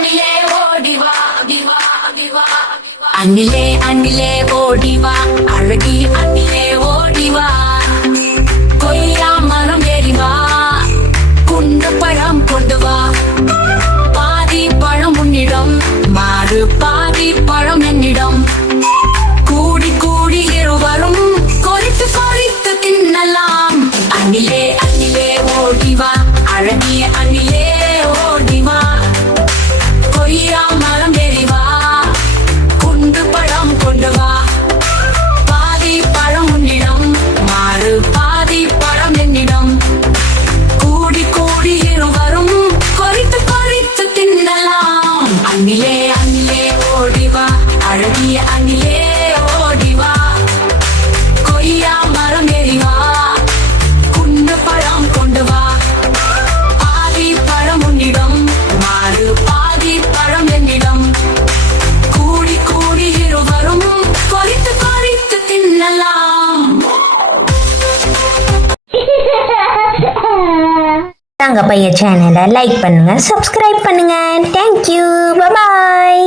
அணிலே ஓடிவா விவா விவா அணிலே அணிலே ஓடிவா அழகி அணிலே ஓடிவா கொய்யா மரம் ஏறிவா குண்டு பழம் கொண்டு வா பாதி பழம் உன்னிடம் மாறு பாதி பழம் என்னிடம் கூடி கூடி இருவரும் கொறித்து கொறித்து தின்னலாம் அணிலே அணிலே ஓடிவா அழகிய அணிலே ஓடிவா கொய்யா மரம் ஏறிவா குண்டு பழம் கொண்டு வா பாதி பழம் உன்னிடம் மாறு பாதி பழம் என்னிடம் கூடி கூடி இருவரும் கொறித்து கொறித்து தின்னலாம் அணிலே அணிலே ஓடிவா அழகிய அணிலே ஓடிவா கொய்யா மரம் ஏறிவா குண்டு பழம் கொண்டு வா பாதி பழம் உன்னிடம் மாறு பாதி பழம் என்னிடம் கூடி கூடி இருவரும் கொறித்து கொறித்து தின்னலாம். தங்க பையன் சேனலை லைக் பண்ணுங்க, சப்ஸ்கிரைப் பண்ணுங்க. தேங்க்யூ, பாய்.